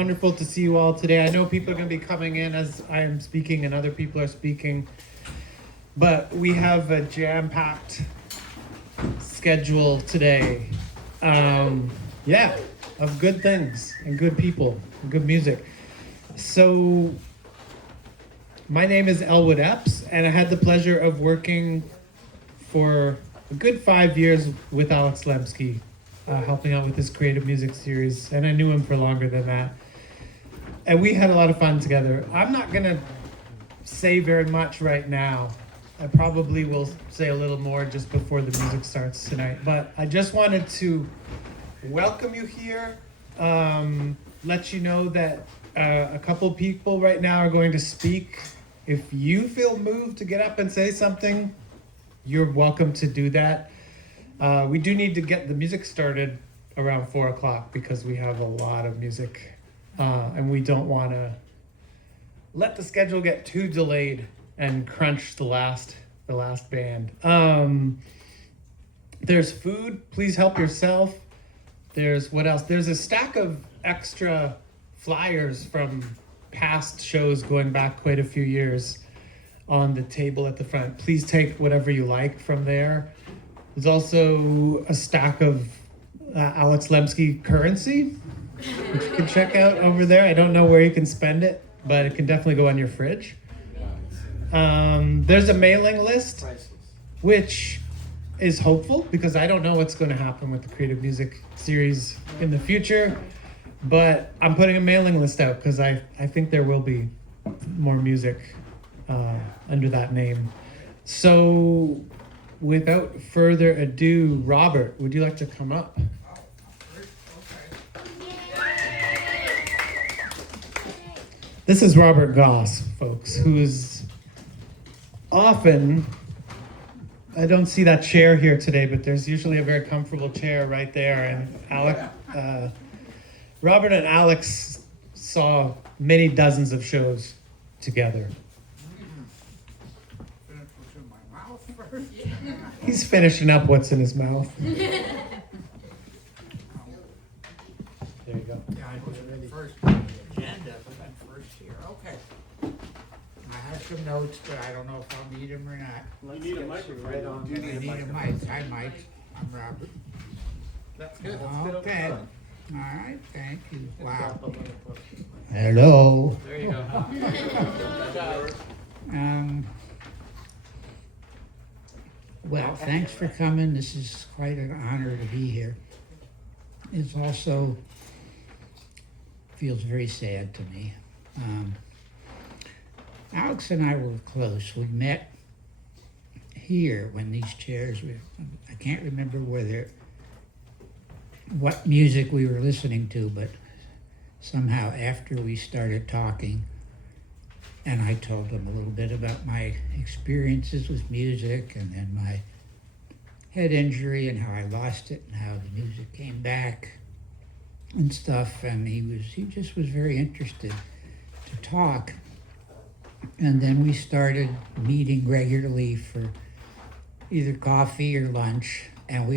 Wonderful to see you all today. I know people are going to be coming in as I am speaking and other people are speaking, but we have a jam-packed schedule today. Yeah, of good things and good people and good music. So my name is Elwood Epps, and I had the pleasure of working for a good 5 years with Alex Lemski, helping out with this creative music series, and I knew him for longer than that. And we had a lot of fun together. I'm not gonna say very much right now. I probably will say a little more just before the music starts tonight. But I just wanted to welcome you here, let you know that a couple people right now are going to speak. If you feel moved to get up and say something, you're welcome to do that. We do need to get the music started around 4 o'clock because we have a lot of music. And we don't want to let the schedule get too delayed and crunch the last band. There's food. Please help yourself. There's what else? There's a stack of extra flyers from past shows going back quite a few years on the table at the front. Please take whatever you like from there. There's also a stack of Alex Lemski currency, which you can check out over there. I don't know where you can spend it, but it can definitely go on your fridge. There's a mailing list, which is hopeful because I don't know what's going to happen with the creative music series in the future, but I'm putting a mailing list out because I think there will be more music under that name. So without further ado, Robert, would you like to come up? This is Robert Goss, folks, who's often, I don't see that chair here today, but there's usually a very comfortable chair right there. And Robert and Alex saw many dozens of shows together. He's finishing up what's in his mouth. There you go. Yeah, I was ready first agenda, but I'm first here. Okay. I have some notes, but I don't know if I'll need them or not. You need a microphone. I need a mic. Hi, Mike. I'm Robert. That's good. Okay. All right. Thank you. Wow. Hello. There you go. Well, thanks for coming. This is quite an honor to be here. It's also feels very sad to me. Alex and I were close. We met here when these chairs were, I can't remember what music we were listening to, but somehow after we started talking, and I told him a little bit about my experiences with music and then my head injury and how I lost it and how the music came back and stuff, and he just was very interested to talk. And then we started meeting regularly for either coffee or lunch, and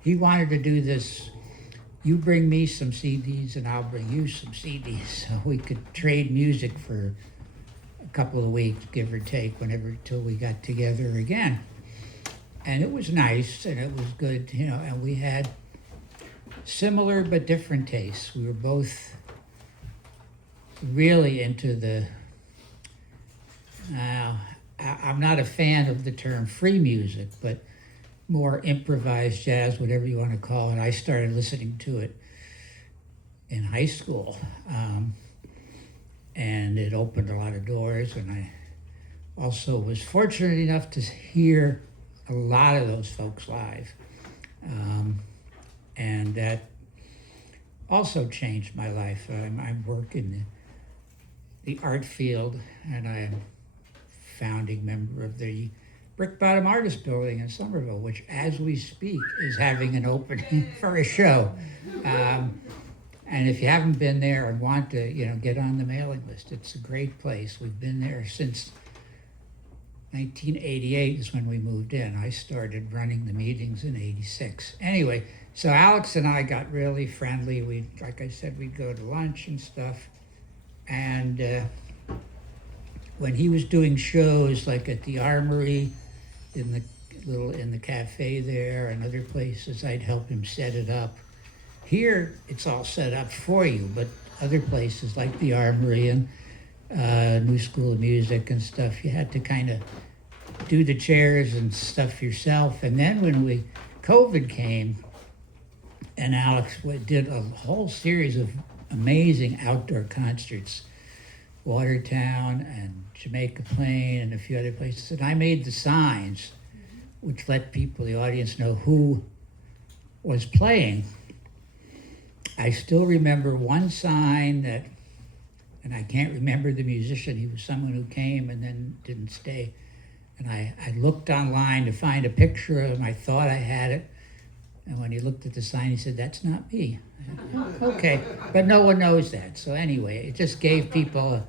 he wanted to do this, you bring me some CDs and I'll bring you some CDs, so we could trade music for a couple of weeks, give or take, till we got together again. And it was nice and it was good, and we had similar but different tastes. We were both really into I'm not a fan of the term free music, but more improvised jazz, whatever you want to call it. I started listening to it in high school, and it opened a lot of doors, and I also was fortunate enough to hear a lot of those folks live. And that also changed my life. I work in the art field, and I'm founding member of the Brick Bottom Artist Building in Somerville, which, as we speak, is having an opening for a show. And if you haven't been there and want to, get on the mailing list, it's a great place. We've been there since 1988 is when we moved in. I started running the meetings in 86. Anyway, So Alex and I got really friendly. Like I said, we'd go to lunch and stuff. And when he was doing shows, like at the Armory, in the cafe there, and other places, I'd help him set it up. Here, it's all set up for you, but other places like the Armory and New School of Music and stuff, you had to kind of do the chairs and stuff yourself. And then when COVID came, and Alex did a whole series of amazing outdoor concerts, Watertown and Jamaica Plain and a few other places. And I made the signs, which let people, the audience, know who was playing. I still remember one sign that, and I can't remember the musician, he was someone who came and then didn't stay. And I looked online to find a picture of him. I thought I had it. And when he looked at the sign, he said, "That's not me." Okay, but no one knows that. So anyway, it just gave people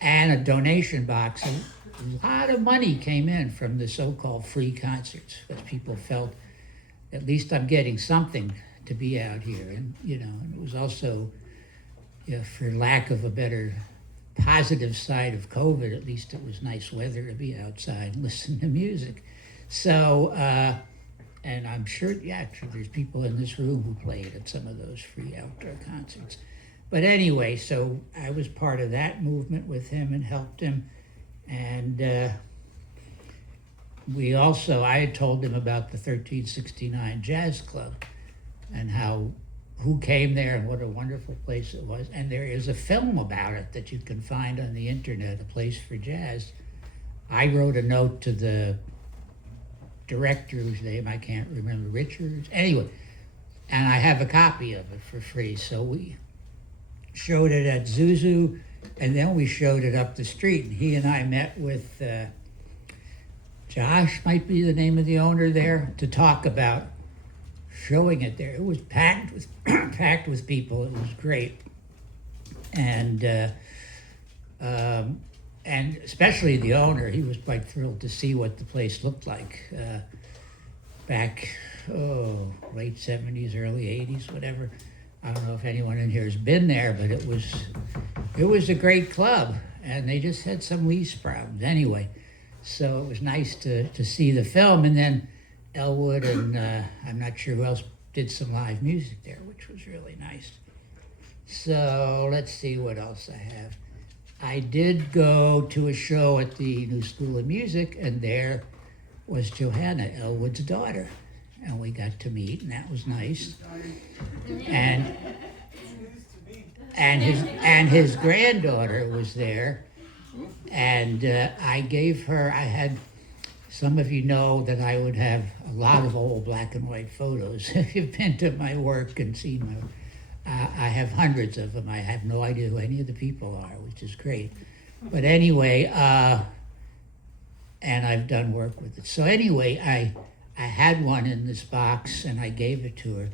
a donation box. And a lot of money came in from the so-called free concerts, because people felt, at least I'm getting something to be out here. And, and it was also, for lack of a better positive side of COVID, at least it was nice weather to be outside and listen to music. So, and I'm sure, there's people in this room who played at some of those free outdoor concerts. But anyway, so I was part of that movement with him and helped him. And I had told him about the 1369 Jazz Club and who came there and what a wonderful place it was. And there is a film about it that you can find on the internet, A Place for Jazz. I wrote a note to the director, whose name I can't remember, Richards. Anyway, and I have a copy of it for free. So we showed it at Zuzu, and then we showed it up the street. And he and I met with Josh, might be the name of the owner there, to talk about showing it there. It was packed with people. It was great, and especially the owner. He was quite thrilled to see what the place looked like back, late 70s, early 80s, whatever. I don't know if anyone in here has been there, but it was a great club, and they just had some lease problems anyway. So it was nice to see the film, and then Elwood and I'm not sure who else did some live music there, which was really nice. So let's see what else I have. I did go to a show at the New School of Music, and there was Johanna, Elwood's daughter, and we got to meet, and that was nice. And his granddaughter was there, and I had, some of you know that I would have a lot of old black and white photos. If you've been to my work and seen my, I have hundreds of them. I have no idea who any of the people are, which is great. But anyway, and I've done work with it. So anyway, I had one in this box, and I gave it to her,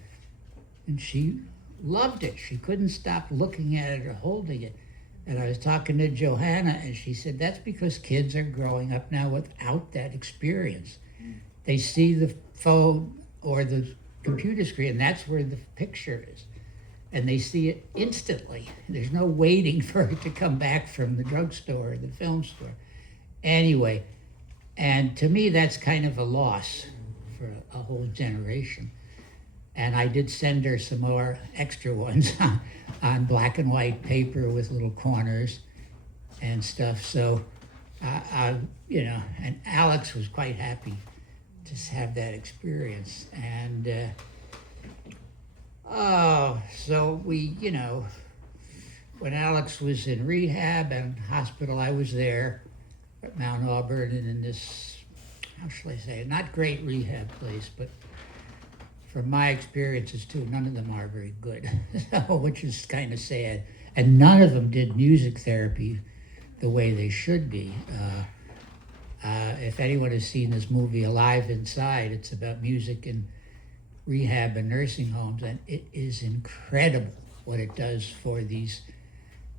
and she loved it. She couldn't stop looking at it or holding it. And I was talking to Johanna, and she said, that's because kids are growing up now without that experience. They see the phone or the computer screen, and that's where the picture is. And they see it instantly. There's no waiting for it to come back from the drugstore or the film store. Anyway, and to me, that's kind of a loss for a whole generation. And I did send her some more extra ones on black and white paper with little corners and stuff. So, and Alex was quite happy to have that experience. And, so we, when Alex was in rehab and hospital, I was there at Mount Auburn and in this, how shall I say, not great rehab place, but from my experiences too, none of them are very good, which is kind of sad. And none of them did music therapy the way they should be. If anyone has seen this movie Alive Inside, it's about music in rehab and nursing homes, and it is incredible what it does for these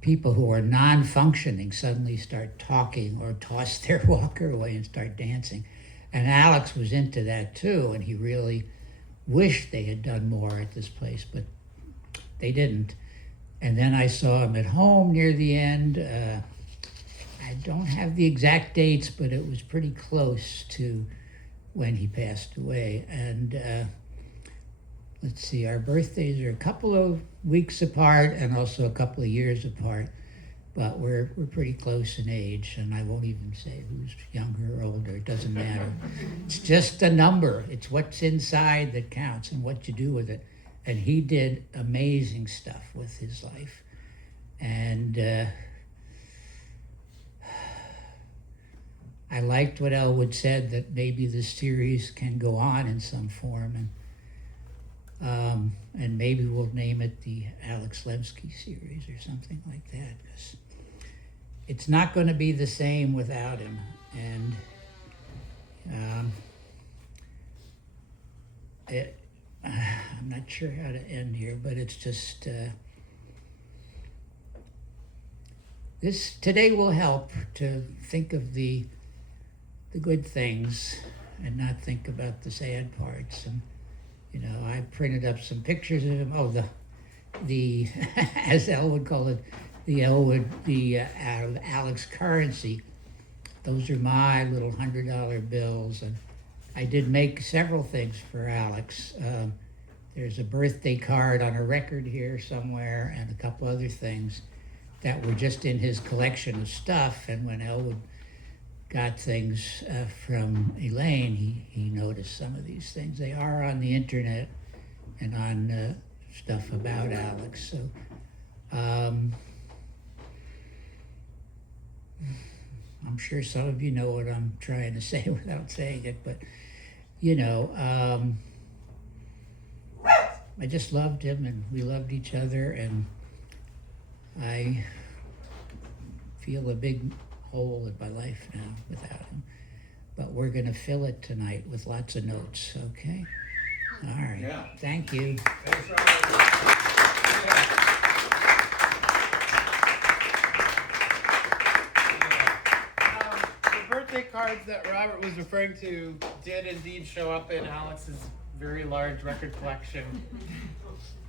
people who are non-functioning, suddenly start talking or toss their walker away and start dancing. And Alex was into that too, and he really wished they had done more at this place, but they didn't. And then I saw him at home near the end. I don't have the exact dates, but it was pretty close to when he passed away. And let's see, our birthdays are a couple of weeks apart and also a couple of years apart, but we're pretty close in age, and I won't even say who's younger or older. It doesn't matter. It's just a number. It's what's inside that counts and what you do with it. And he did amazing stuff with his life. And I liked what Elwood said, that maybe this series can go on in some form, and maybe we'll name it the Alex Lemski series or something like that, because it's not going to be the same without him. And I'm not sure how to end here, but it's just this today will help to think of the good things and not think about the sad parts. And you know, I printed up some pictures of him. Oh, the as Elwood called it, the Alex currency. Those are my little $100 bills, and I did make several things for Alex. There's a birthday card on a record here somewhere, and a couple other things that were just in his collection of stuff. And when Elwood got things from Elaine, he noticed some of these things. They are on the internet and on stuff about Alex. So I'm sure some of you know what I'm trying to say without saying it, but you know, I just loved him, and we loved each other, and I feel a big hole in my life now without him. But we're going to fill it tonight with lots of notes, okay? All right. Yeah. Thank you. Thanks, Robert. The birthday cards that Robert was referring to did indeed show up in Alex's very large record collection.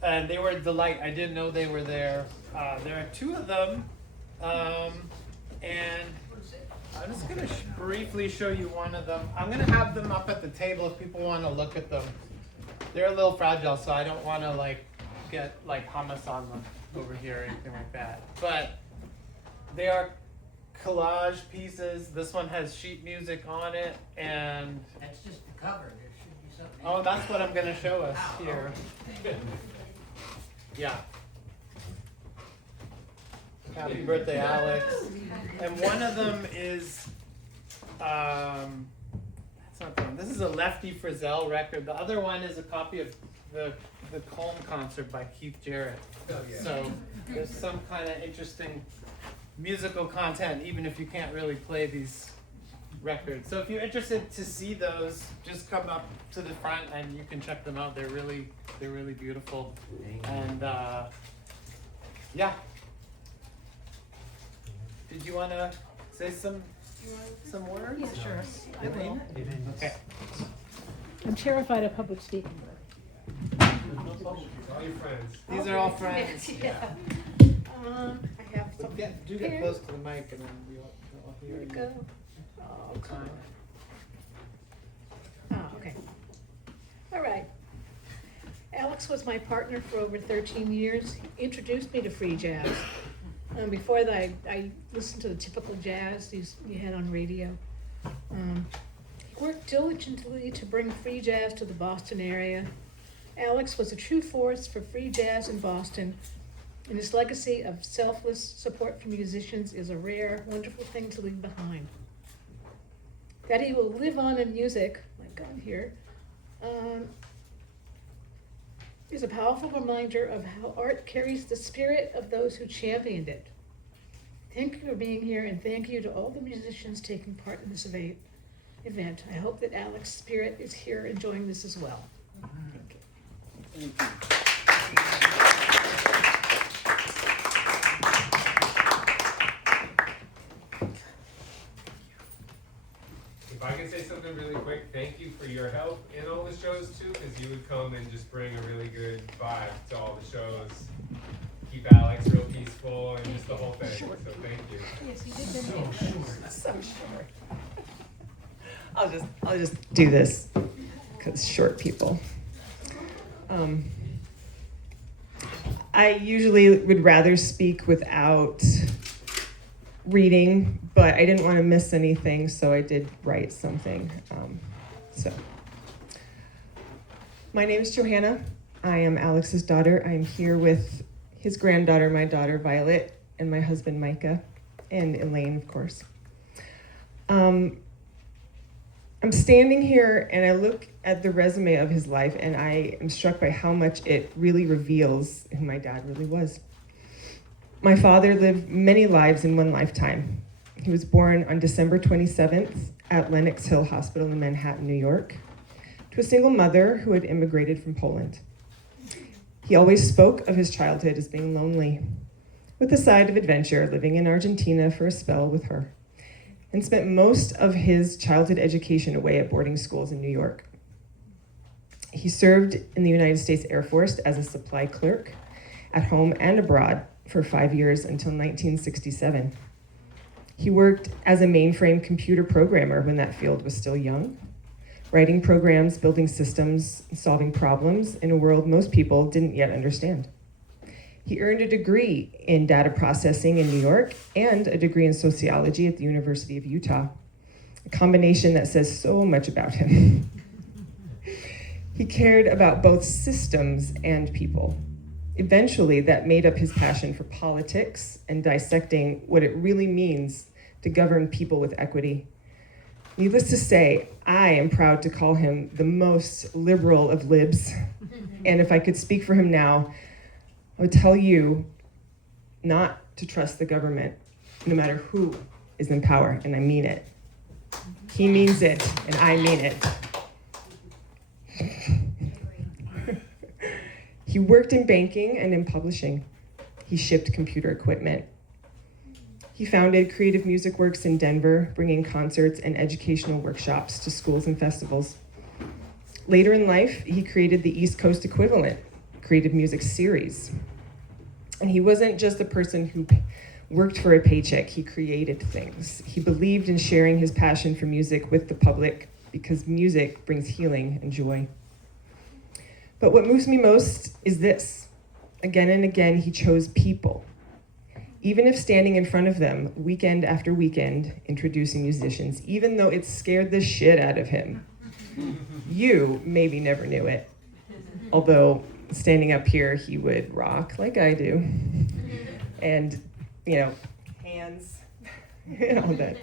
And they were a delight. I didn't know they were there. There are two of them. And I'm just going to briefly show you one of them. I'm going to have them up at the table if people want to look at them. They're a little fragile, so I don't want to like get like hummus on them over here or anything like that. But they are collage pieces. This one has sheet music on it, and That's just the cover. There should be something. oh, that's what I'm going to show us here. Yeah. Happy birthday, Alex. And one of them is, that's not the one. This is a Lefty Frizzell record. The other one is a copy of the Colm concert by Keith Jarrett. So there's some kind of interesting musical content, even if you can't really play these records. So if you're interested to see those, just come up to the front and you can check them out. They're really beautiful. And yeah. Did you want to say some words? Yeah, sure. I will. Okay. I'm terrified of public speaking. All your friends. These are all friends. Yeah. I have some. Do get close to the mic and then we'll hear Here we you. go. all the time. Oh, okay. All right. Alex was my partner for over 13 years. He introduced me to free jazz. Before that, I listened to the typical jazz you had on radio. He worked diligently to bring free jazz to the Boston area. Alex was a true force for free jazz in Boston, and his legacy of selfless support for musicians is a rare, wonderful thing to leave behind. That he will live on in music, like on here, is a powerful reminder of how art carries the spirit of those who championed it. Thank you for being here, and thank you to all the musicians taking part in this event. I hope that Alex's spirit is here enjoying this as well. If I can say something really quick, thank you for your help in all the shows too, because you would come and just bring a really good vibe to all the shows. Keep Alex real peaceful and just the whole thing, so thank you. Yes, you did the So short. I'll just do this because short people. I usually would rather speak without reading, but I didn't want to miss anything, so I did write something. My name is Johanna. I am Alex's daughter. I'm here with his granddaughter, my daughter Violet, and my husband Micah, and Elaine, of course. I'm standing here and I look at the resume of his life and I am struck by how much it really reveals who my dad really was. My father lived many lives in one lifetime. He was born on December 27th at Lenox Hill Hospital in Manhattan, New York, to a single mother who had immigrated from Poland. He always spoke of his childhood as being lonely, with a side of adventure, living in Argentina for a spell with her, and spent most of his childhood education away at boarding schools in New York. He served in the United States Air Force as a supply clerk at home and abroad for 5 years until 1967. He worked as a mainframe computer programmer when that field was still young, writing programs, building systems, solving problems in a world most people didn't yet understand. He earned a degree in data processing in New York and a degree in sociology at the University of Utah, a combination that says so much about him. He cared about both systems and people. Eventually, that made up his passion for politics and dissecting what it really means to govern people with equity. Needless to say, I am proud to call him the most liberal of libs. And if I could speak for him now, I would tell you not to trust the government, no matter who is in power, and I mean it. He means it, and I mean it. He worked in banking and in publishing. He shipped computer equipment. He founded Creative Music Works in Denver, bringing concerts and educational workshops to schools and festivals. Later in life, he created the East Coast equivalent, Creative Music Series. And he wasn't just a person who worked for a paycheck, he created things. He believed in sharing his passion for music with the public because music brings healing and joy. But what moves me most is this. Again and again, he chose people. Even if standing in front of them weekend after weekend, introducing musicians, even though it scared the shit out of him. You maybe never knew it. Although standing up here, he would rock like I do. And, hands, all that.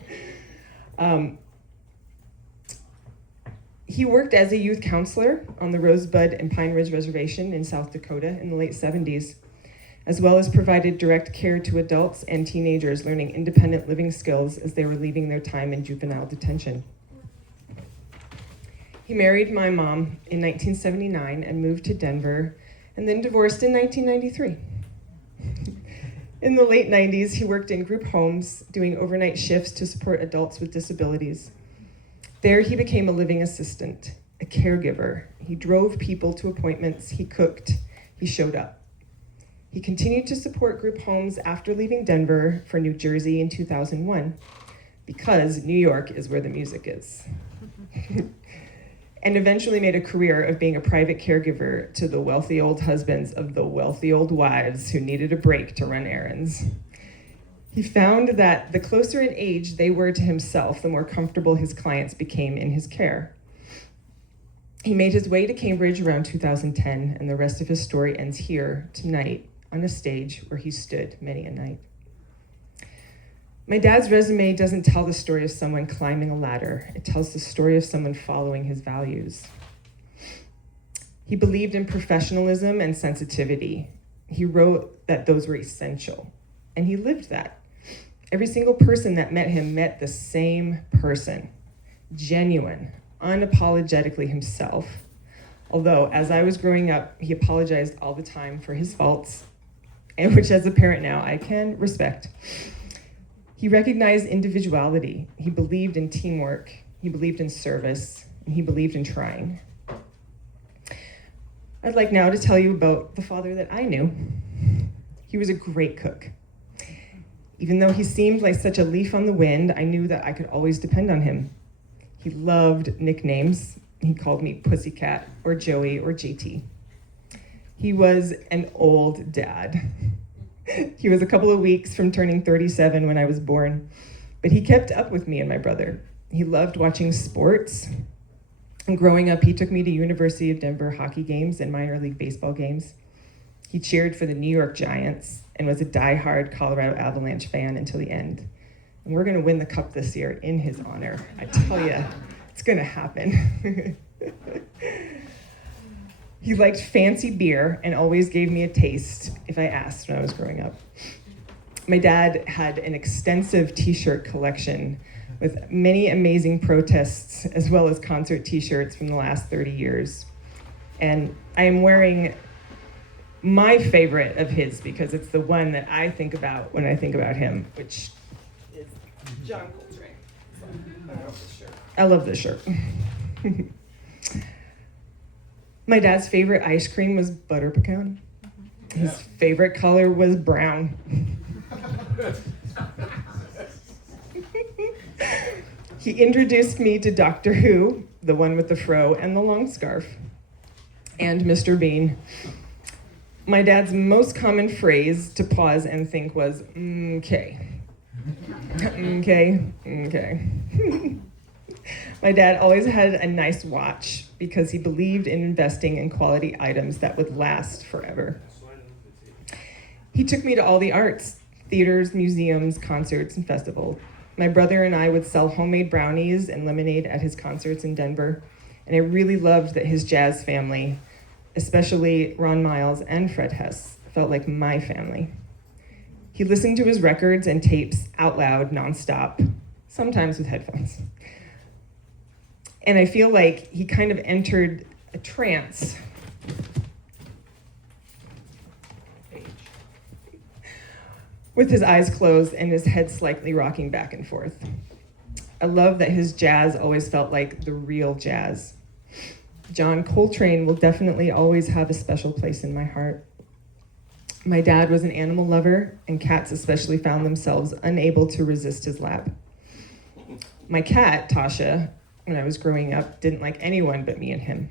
He worked as a youth counselor on the Rosebud and Pine Ridge Reservation in South Dakota in the late 70s, as well as provided direct care to adults and teenagers learning independent living skills as they were leaving their time in juvenile detention. He married my mom in 1979 and moved to Denver, and then divorced in 1993. In the late 90s, he worked in group homes, doing overnight shifts to support adults with disabilities. There, he became a living assistant, a caregiver. He drove people to appointments, he cooked, he showed up. He continued to support group homes after leaving Denver for New Jersey in 2001, because New York is where the music is. And eventually made a career of being a private caregiver to the wealthy old husbands of the wealthy old wives who needed a break to run errands. He found that the closer in age they were to himself, the more comfortable his clients became in his care. He made his way to Cambridge around 2010, and the rest of his story ends here tonight on a stage where he stood many a night. My dad's resume doesn't tell the story of someone climbing a ladder. It tells the story of someone following his values. He believed in professionalism and sensitivity. He wrote that those were essential, and he lived that. Every single person that met him met the same person, genuine, unapologetically himself. Although, as I was growing up, he apologized all the time for his faults, and which as a parent now, I can respect. He recognized individuality. He believed in teamwork. he believed in service, and he believed in trying. I'd like now to tell you about the father that I knew. He was a great cook. Even though he seemed like such a leaf on the wind, I knew that I could always depend on him. He loved nicknames. He called me Pussycat or Joey or JT. He was an old dad. He was a couple of weeks from turning 37 when I was born, but he kept up with me and my brother. He loved watching sports. And growing up, he took me to University of Denver hockey games and minor league baseball games. He cheered for the New York Giants and was a diehard Colorado Avalanche fan until the end. And we're gonna win the cup this year in his honor. I tell you, it's gonna happen. He liked fancy beer and always gave me a taste if I asked when I was growing up. My dad had an extensive t-shirt collection with many amazing protests as well as concert t-shirts from the last 30 years. And I am wearing my favorite of his because it's the one that I think about when I think about him, which is John Coltrane. I love this shirt. My dad's favorite ice cream was butter pecan. His favorite color was brown. He introduced me to Doctor Who, the one with the fro and the long scarf, and Mr. Bean. My dad's most common phrase to pause and think was, okay. Okay. My dad always had a nice watch because he believed in investing in quality items that would last forever. He took me to all the arts, theaters, museums, concerts, and festivals. My brother and I would sell homemade brownies and lemonade at his concerts in Denver, and I really loved that his jazz family, especially Ron Miles and Fred Hess, felt like my family. He listened to his records and tapes out loud, nonstop, sometimes with headphones. And I feel like he kind of entered a trance. With his eyes closed and his head slightly rocking back and forth. I love that his jazz always felt like the real jazz. John Coltrane will definitely always have a special place in my heart. My dad was an animal lover, and cats especially found themselves unable to resist his lap. My cat, Tasha, when I was growing up, didn't like anyone but me and him.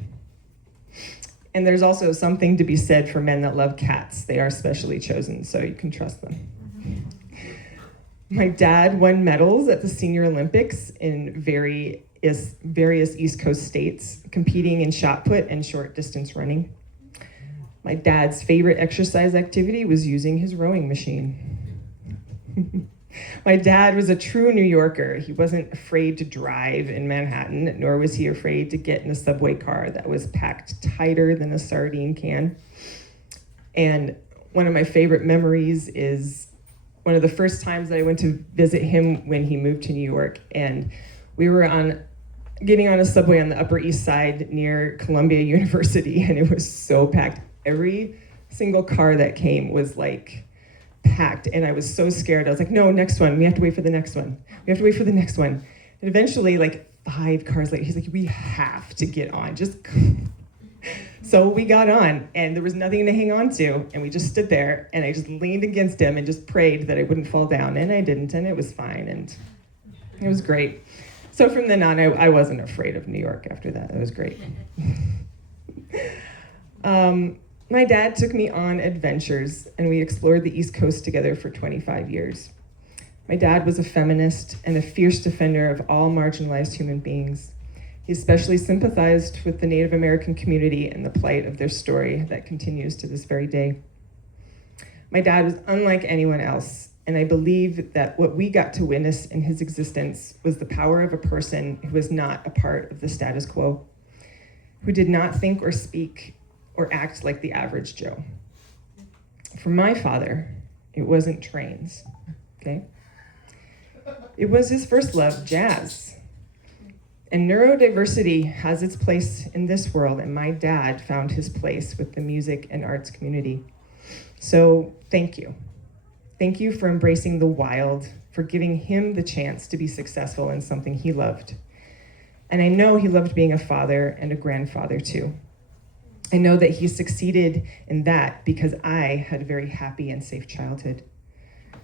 And there's also something to be said for men that love cats. They are specially chosen, so you can trust them. My dad won medals at the Senior Olympics in various East Coast states, competing in shot put and short distance running. My dad's favorite exercise activity was using his rowing machine. My dad was a true New Yorker. He wasn't afraid to drive in Manhattan, nor was he afraid to get in a subway car that was packed tighter than a sardine can. And one of my favorite memories is one of the first times that I went to visit him when he moved to New York, and we were getting on a subway on the Upper East Side near Columbia University, and it was so packed. Every single car that came was like packed, and I was so scared. I was like, no, next one. We have to wait for the next one. We have to wait for the next one. And eventually, like 5 cars later, he's like, we have to get on. So we got on, and there was nothing to hang on to, and we just stood there, and I just leaned against him and just prayed that I wouldn't fall down, and I didn't, and it was fine, and it was great. So from then on, I wasn't afraid of New York after that. It was great. My dad took me on adventures, and we explored the East Coast together for 25 years. My dad was a feminist and a fierce defender of all marginalized human beings. He especially sympathized with the Native American community and the plight of their story that continues to this very day. My dad was unlike anyone else, and I believe that what we got to witness in his existence was the power of a person who was not a part of the status quo, who did not think or speak or act like the average Joe. For my father, it wasn't trains, okay? It was his first love, jazz. And neurodiversity has its place in this world, and my dad found his place with the music and arts community. So thank you. Thank you for embracing the wild, for giving him the chance to be successful in something he loved. And I know he loved being a father and a grandfather too. I know that he succeeded in that because I had a very happy and safe childhood.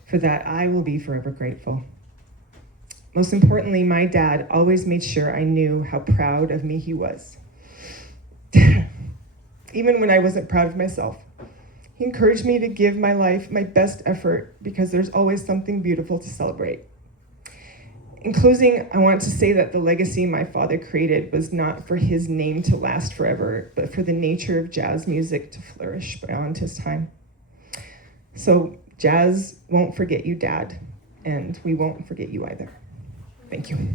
For that, I will be forever grateful. Most importantly, my dad always made sure I knew how proud of me he was. Even when I wasn't proud of myself. He encouraged me to give my life my best effort because there's always something beautiful to celebrate. In closing, I want to say that the legacy my father created was not for his name to last forever, but for the nature of jazz music to flourish beyond his time. So jazz won't forget you, Dad, and we won't forget you either. Thank you.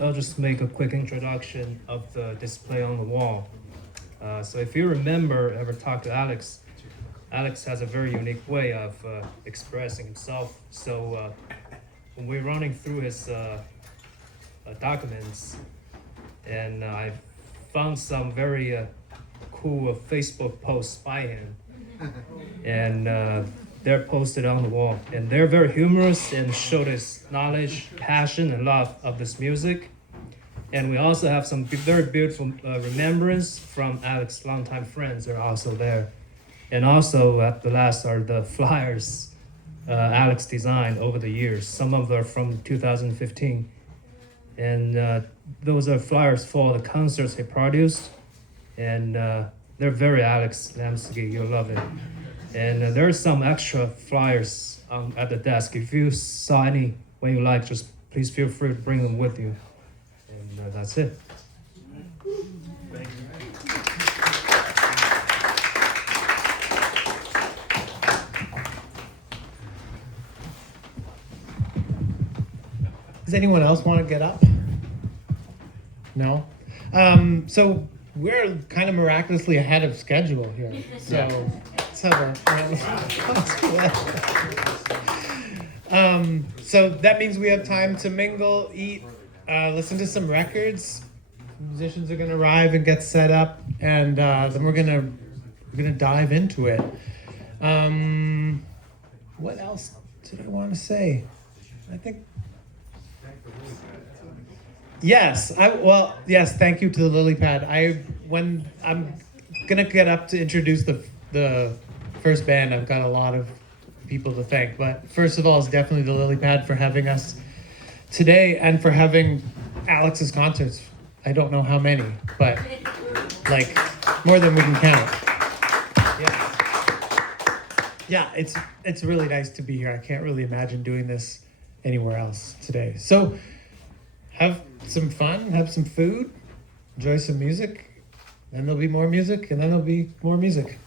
I'll just make a quick introduction of the display on the wall. So if you remember, ever talked to Alex, Alex has a very unique way of expressing himself. So when we're running through his documents, and I found some very cool Facebook posts by him, and they're posted on the wall, and they're very humorous and show his knowledge, passion, and love of this music. And we also have some very beautiful remembrance from Alex's longtime friends that are also there. And also at the last are the flyers Alex designed over the years. Some of them are from 2015. And those are flyers for the concerts he produced. And they're very Alex Lemski, you'll love it. And there's some extra flyers at the desk. If you saw any when you like, just please feel free to bring them with you. And that's it. Thank you. Does anyone else want to get up? No? So we're kind of miraculously ahead of schedule here. So let's have a round of applause. So that means we have time to mingle, eat, listen to some records. Musicians are going to arrive and get set up, and then we're gonna dive into it. What else did I want to say? I think. Yes, thank you to the Lilypad. When I'm gonna get up to introduce the first band, I've got a lot of people to thank. But first of all, it's definitely the Lilypad for having us today and for having Alex's concerts. I don't know how many, but like more than we can count. Yeah, it's really nice to be here. I can't really imagine doing this anywhere else today. So have some fun, have some food, enjoy some music, then there'll be more music, and then there'll be more music.